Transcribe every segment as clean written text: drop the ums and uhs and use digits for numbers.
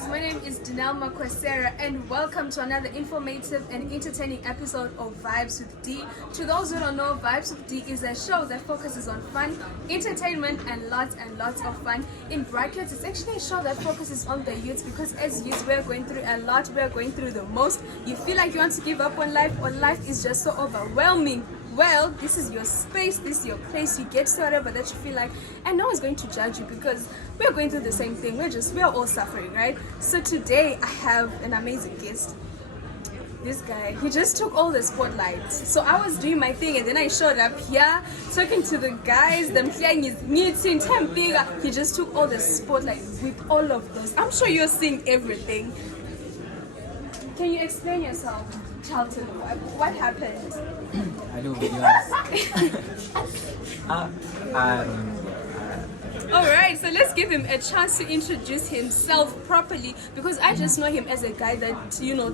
guys, my name is Dinelma Kwesera and welcome to another informative and entertaining episode of Vibes with D. To those who don't know, Vibes with D is a show that focuses on fun, entertainment and lots of fun. In brackets, it's actually a show that focuses on the youth because as youth we're going through a lot, we're going through the most. You feel like you want to give up on life or life is just so overwhelming. Well, this is your space, this is your place. You get to whatever that you feel like, and no one's going to judge you because we're going through the same thing. We're all suffering, right? So today I have an amazing guest. This guy, he just took all the spotlight. So I was doing my thing and then I showed up here talking to the guys, them playing his meeting, time bigger. He just took all the spotlight with all of those. I'm sure you're seeing everything. Can you explain yourself, Charlton? What happened? Hello, viewers. Alright, so let's give him a chance to introduce himself properly because I just know him as a guy that,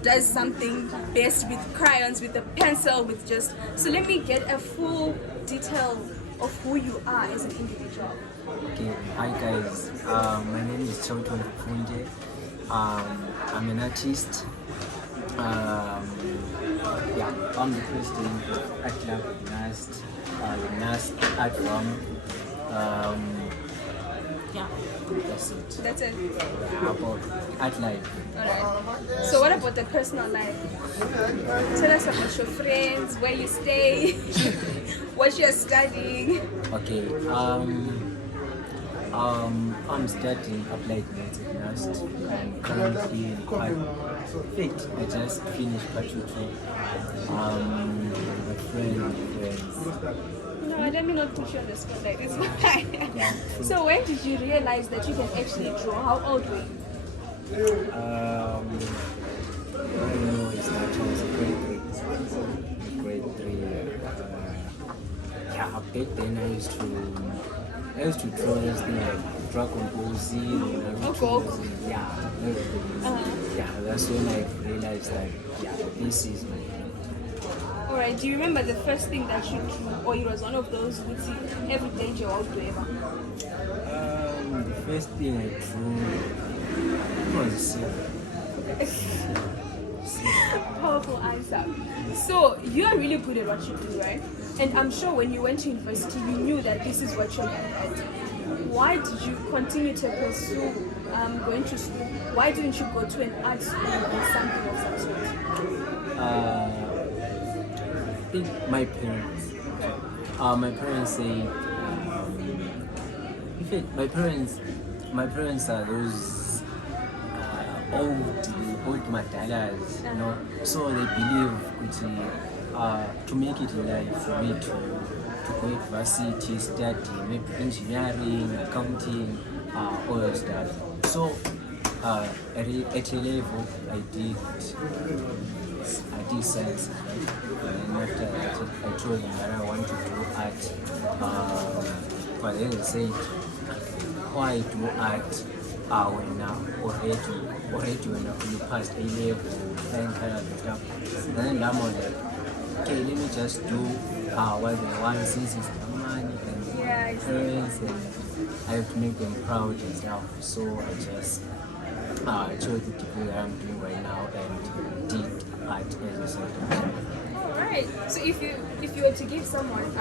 does something best with crayons, with a pencil, with just... So let me get a full detail of who you are as an individual. Okay, hi guys. My name is Charlton Funje. I'm an artist. I'm the president of Art Club Nast, the Nast Art Farm. That's it. That's it. About art life. Alright. So what about the personal life? Tell us about your friends, where you stay, what you're studying. Okay. I'm studying applied music Nast and currently in part 8. I just finished part 2. My friends. No, let me not put you on the spotlight. It's fine. Yeah. So when did you realize that you can actually draw? How old were you? I don't know, it's not was grade 3. Back then I used to draw this thing like Dragon Ball Z, Okay. That's when I realized that this is my Alright, do you remember the first thing that you drew? Or it was one of those with every day you're out to ever? The first thing I drew was a circle. Powerful answer. So you are really good at what you do, right? And I'm sure when you went to university, you knew that this is what you're good at. Why did you continue to pursue going to school? Why didn't you go to an art school or something of some sort? I think my parents say, in fact, my parents are those old madalas, so they believe to make it in life for me to go university, study maybe engineering, accounting, all that stuff. So at a level I did science, right? And after that I told them that I want to do art. But then they said, why do art when already when you passed A level and kind of stuff? And then I'm like, okay, let me just do what they want since it's their money and parents and I have to make them proud and stuff. So I just chose the degree that I'm doing right now and did art as a second. Alright, so if you were to give someone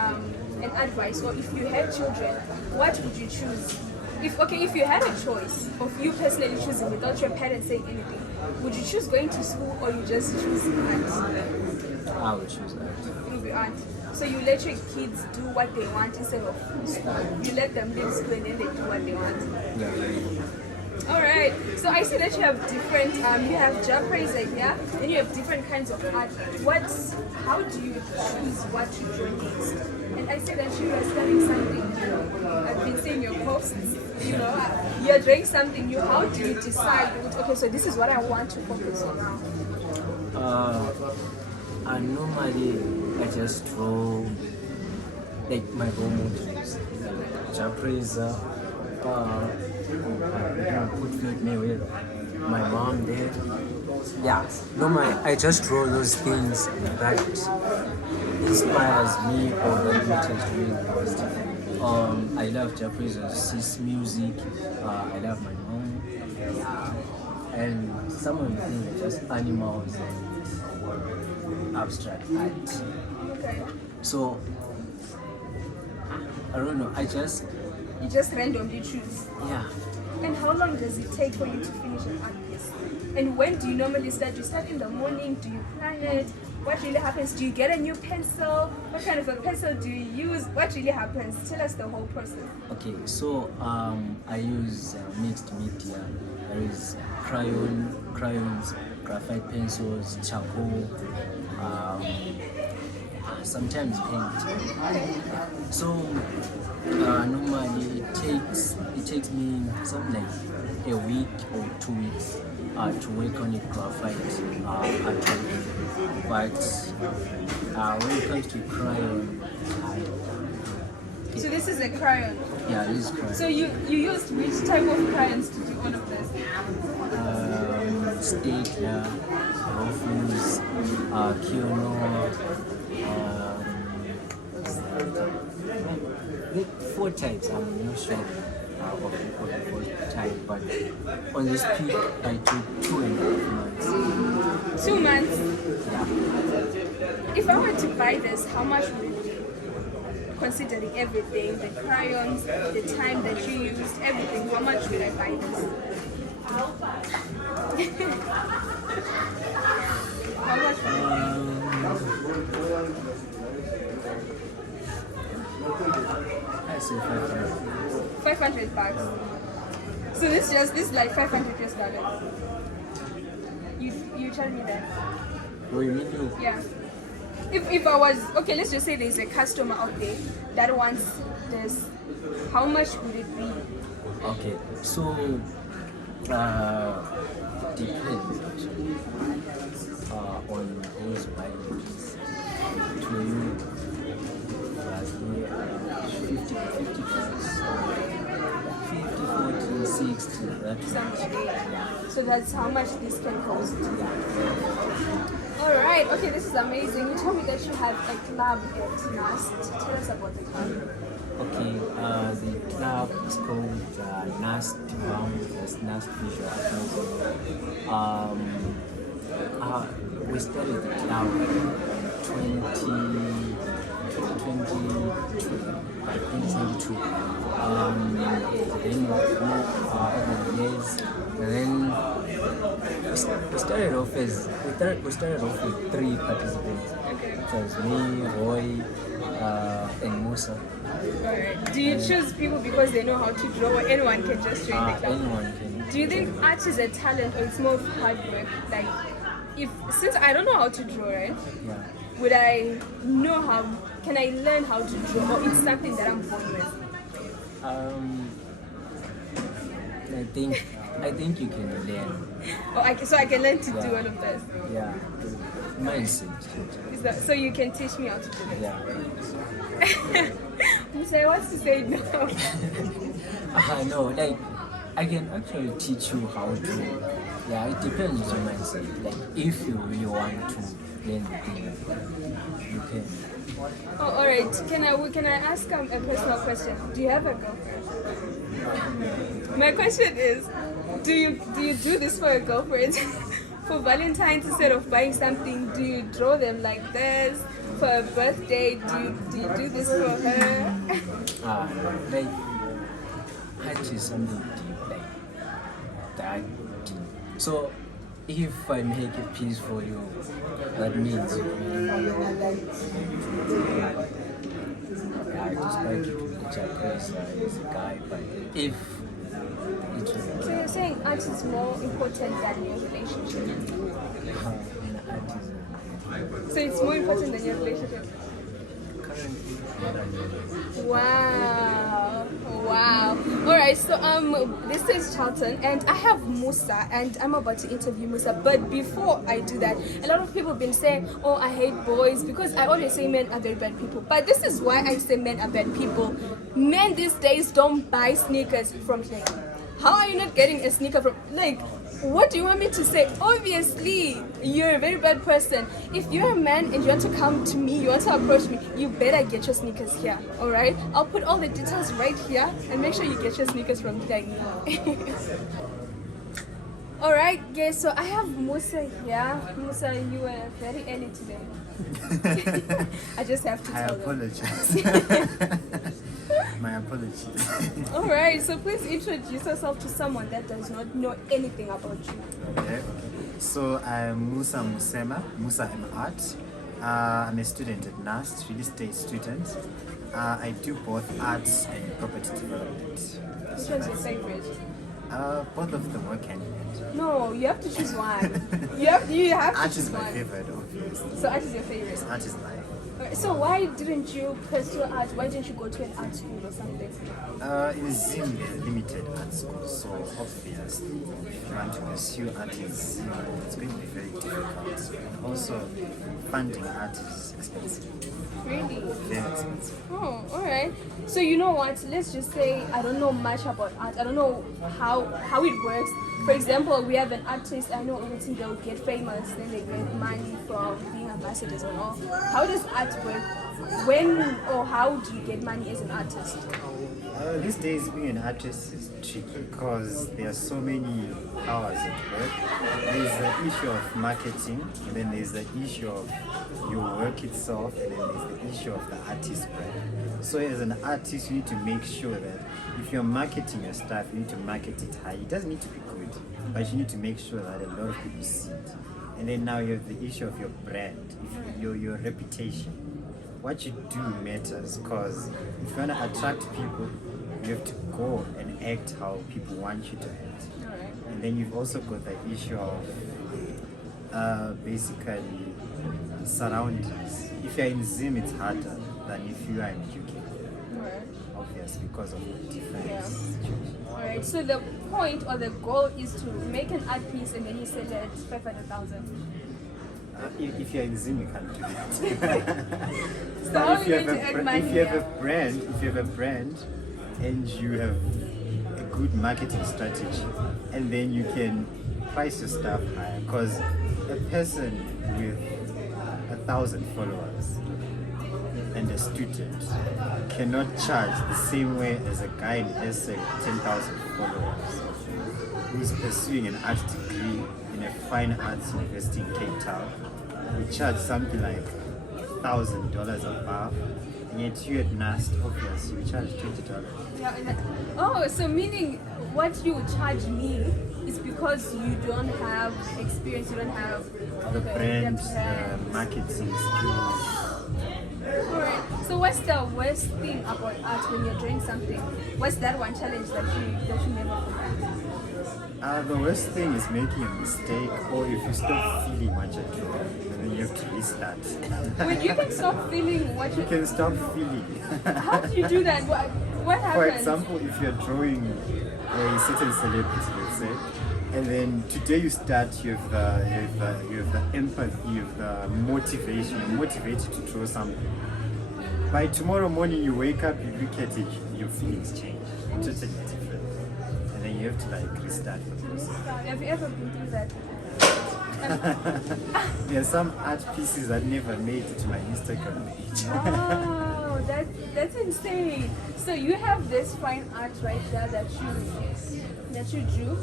an advice or if you had children, what would you choose? If you had a choice of you personally choosing without your parents saying anything, would you choose going to school or you just choose art? I would choose art. It would be art. So you let your kids do what they want instead of school. You let them leave school and then they do what they want. Yeah. Alright, so I see that you have different, you have job praiser here, and you have different kinds of art. How do you choose what to draw next? And I see that you are studying something new. I've been seeing your posts, you're drawing something new. How do you decide, okay, so this is what I want to focus on now? Normally I just draw like my role models, like job praiser, put Floyd Mayweather, my mom there. Yeah, normally I just draw those things that inspires me or that matters to me the most. I love Japanese music. I love my mom. and some of the things are just animals and abstract art. Okay. So I don't know. You just randomly choose. Yeah. And how long does it take for you to finish an art piece? And when do you normally start? Do you start in the morning? Do you plan it? What really happens? Do you get a new pencil? What kind of a pencil do you use? What really happens? Tell us the whole process. Okay, so I use mixed media. There is crayons, graphite pencils, charcoal, sometimes paint. So normally it takes me something like a week or 2 weeks to work on it graphite actually. But when it comes to crayon, So this is a crayon. yeah, this is crayon. So you used which type of crayons to do all of this? Stapler, Rofus, Kiono, 4 types. I'm not sure of the 4th type, but on this peak I took 2.5 months. 2 months. Yeah. If I were to buy this, how much would it be? Considering everything, the crayons, the time that you used, everything, how much would I buy this? How much would I say 500. 500 bucks. So this like 500 US dollars. You tell me that. What do you mean? Yeah. If I was okay, let's just say there's a customer out there that wants this, how much would it be? Okay, so depends on who's buying this. To you, 50 bucks, 50, 40, 60, that Something. So that's how much this can cost. Alright, okay, this is amazing. You told me that you have a club at NAST. Tell us about the club. Okay, the club is called NAST that's NAST Visual Art Museum. We started the club in 2022. Then over the years, and then we started off with 3 participants. It was me, Roy, and Musa. Alright. Do you choose people because they know how to draw, or anyone can just join the club? Anyone can. Do you think art is a talent or it's more of hard work? Like, since I don't know how to draw, right? Yeah. Would I know how? Can I learn how to draw, or it's something that I'm born with? I think you can learn. So I can learn to do all of this. Yeah. Mindset. Is that so? You can teach me how to do this. Yeah. Musa wants to say no. No, like I can actually teach you how to. Yeah, it depends on your mindset. Like if you really want to learn the thing, you can. Oh, all right. Can I ask a personal question? Do you have a girlfriend? My question is, do you do this for a girlfriend? For Valentine's, instead of buying something, do you draw them like this? For a birthday, do you do this for her? Like art is something deep, like that deep. So if I make a piece for you, that means you really I just like it is a guy, but if it was So you're saying art is more important than your relationship? an artisan, So it's more important than your relationship? Wow. Alright, so this is Charlton and I have Musa and I'm about to interview Musa. But before I do that, a lot of people have been saying, oh, I hate boys, because I always say men are very bad people. But this is why I say men are bad people. Men these days don't buy sneakers from like, how are you not getting a sneaker from like, what do you want me to say? Obviously, you're a very bad person. If you're a man and you want to come to me, you want to approach me, you better get your sneakers here, alright? I'll put all the details right here and make sure you get your sneakers from like me. Alright, guys, so I have Musa here. Musa, you were very early today. I just have to I tell them. apologize. My apologies. Alright, so please introduce yourself to someone that does not know anything about you. Okay. So I'm Musa Musema, Musa M Art. I'm a student at NAST, real estate student. I do both arts and property development. Which one's your favorite? Both of them work hand in hand. No, you have to choose one. You have to Art choose is my one. favorite, obviously. So art is your favorite. Art is life. Alright, so why didn't you pursue art? Why didn't you go to an art school or something? In Zim, there's limited art schools, so obviously, if you want to pursue art in Zim, it's going to be very difficult. And also, funding art is expensive, Really? very expensive. Oh, alright. So you know what? Let's just say I don't know much about art. I don't know how it works. For example, we have an artist. I know obviously they'll get famous, then they get money from being ambassadors and all. How does art work? When or how do you get money as an artist? These days, being an artist is tricky because there are so many hours at work. There's the issue of marketing, and then there's the issue of your work itself, and then there's the issue of the artist brand. So as an artist, you need to make sure that if you're marketing your stuff, you need to market it high. It doesn't need to be good, but you need to make sure that a lot of people see it. And then now you have the issue of your brand, if your reputation. What you do matters, because if you want to attract people, you have to go and act how people want you to act. Alright. And then you've also got the issue of basically surroundings. If you're in Zim, it's harder than if you are in UK, Alright. obvious, because of the different Yeah. situations. Alright. So the point or the goal is to make an art piece and then you sell it at 500,000. If you're in Zim, you can't do that. So how are if you you going have to a earn br- money? if you have here? a brand, and you have a good marketing strategy, and then you can price your stuff higher, because a person with 1,000 followers and a student cannot charge the same way as a guy in SA with 10,000 followers who's pursuing an art degree in a fine arts university in Cape Town. We charge something like $1,000 above, and yet you at NAST, obviously, you charge $20. Yeah, and oh, so meaning what you would charge me is because you don't have experience, you don't have The okay, brand, the marketing skills. Alright. So what's the worst thing about art when you're doing something? What's that one challenge that you never forget? The worst thing is making a mistake, or if you stop feeling what you're doing, and then you have to restart. When you can stop feeling what You you can stop feeling. how do you do that? What happens? For example, if you're drawing a certain celebrity, let's say, and then today you start, you have the empathy, you have the motivation, you're motivated to draw something. By tomorrow morning you wake up, you look at it, your feelings change. Totally different. And then you have to like restart the process. Have you ever been through that? There are some art pieces that never made it to my Instagram page. Wow, that's insane. So you have this fine art right there that you drew.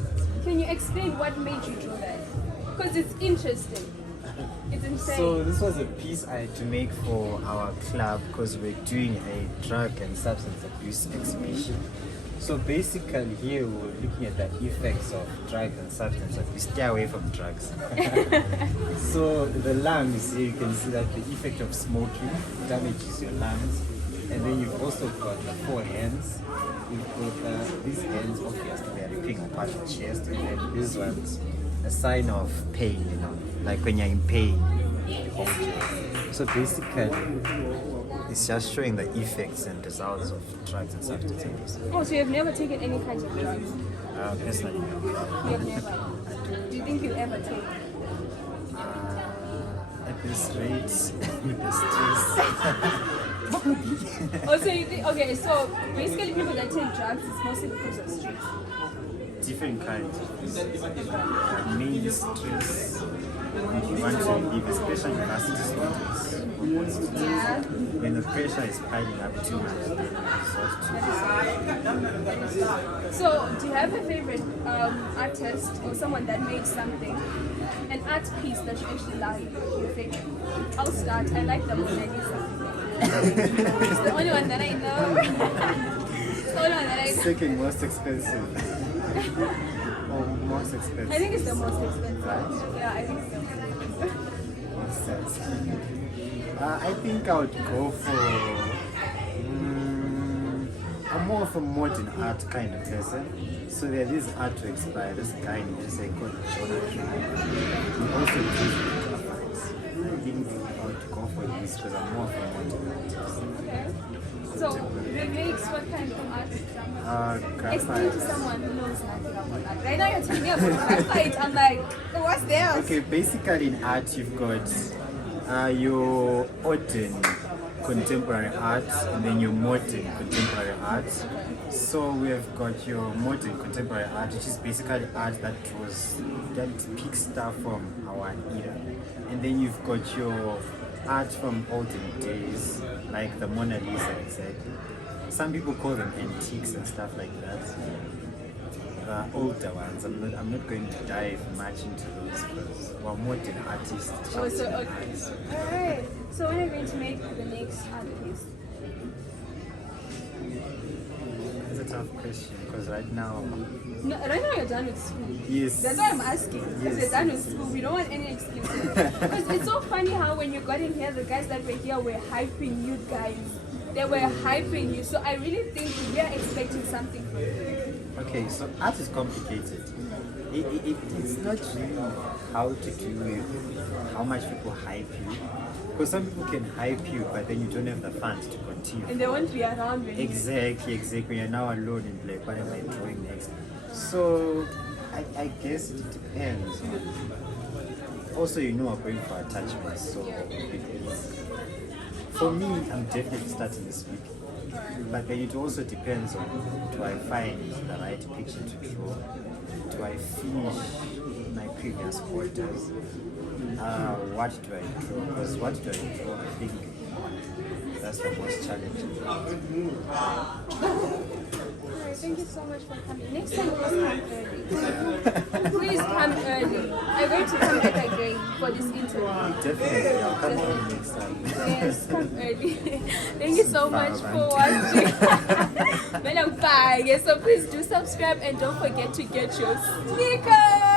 Can you explain what made you draw that? Because it's interesting. It's insane. So this was a piece I had to make for our club because we're doing a drug and substance abuse exhibition. So basically here we're looking at the effects of drugs and substance abuse. Stay away from drugs. So the lungs here, you can see that the effect of smoking damages your lungs. And then you've also got the 4 hands. You've got these hands, obviously they are ripping apart the chest, and then this one's a sign of pain, you know, like when you're in pain. you hold it. So basically, it's just showing the effects and results of drugs and substance abuse. Oh, so you have never taken any kinds of drugs? Personally, no. You have never. Do you think you'll ever take? At this rate, with the stress. Oh, so you think, okay, so basically people that take drugs is mostly because of stress. Different kinds of stress. Mainly stress. If you want to relieve, especially university students. Yeah. When the pressure is piling up too much, then you resort to So, do you have a favorite artist or someone that made something, an art piece that you actually like, your favorite? I'll start. I like the Mona Lisa. It's the only one that I know. It's the only one that I know. Second most expensive. Or most expensive. I think it's the most expensive. Yeah, I think so. Makes sense. I think I would go for. I'm more of a modern art kind of person. So there are these artworks by this guy in USA called Jonathan. He also does graphics. I think I would go for this because I'm more of a modern artist. Okay. So, makes what kind of art? Explain to Graphite. someone who knows nothing about art. Right now you're telling me about graphite. I'm like, what's there? Okay, basically in art you've got your modern contemporary art and then your modern contemporary art. So we have got your modern contemporary art, which is basically art that picks stuff from our era. And then you've got your art from olden days, like the Mona Lisa, exactly. Some people call them antiques and stuff like that. The older ones. I'm not going to dive much into those because we're modern artists. Oh, so, okay. Alright. So when are you going to make the next art piece? It's a tough question because right now, No, right now you're done with school. yes. That's why I'm asking. Because Yes, you're done with yes, school. We don't want any excuses. Because it's so funny how when you got in here, the guys that were here were hyping you guys. They were hyping you. So I really think we are expecting something from you. Okay, so art is complicated. It's not really how to do with how much people hype you. Because some people can hype you, but then you don't have the funds to continue. And they won't be around when you... Exactly. You're now alone and like, what am I doing next? So, I guess it depends. Also, we're going for attachments, so for me, I'm definitely starting this week. But then it also depends on, do I find the right picture to draw? Do I finish my previous quarters? What do I draw? Because what do I draw? I think that's the most challenging. Alright, thank you so much for coming. Next time, please come early. Please come early. I'm going to come back again for this interview. Definitely, I'll come on next time. Yes, come early. Thank you so much for watching. Bye. So please do subscribe and don't forget to get your stickers.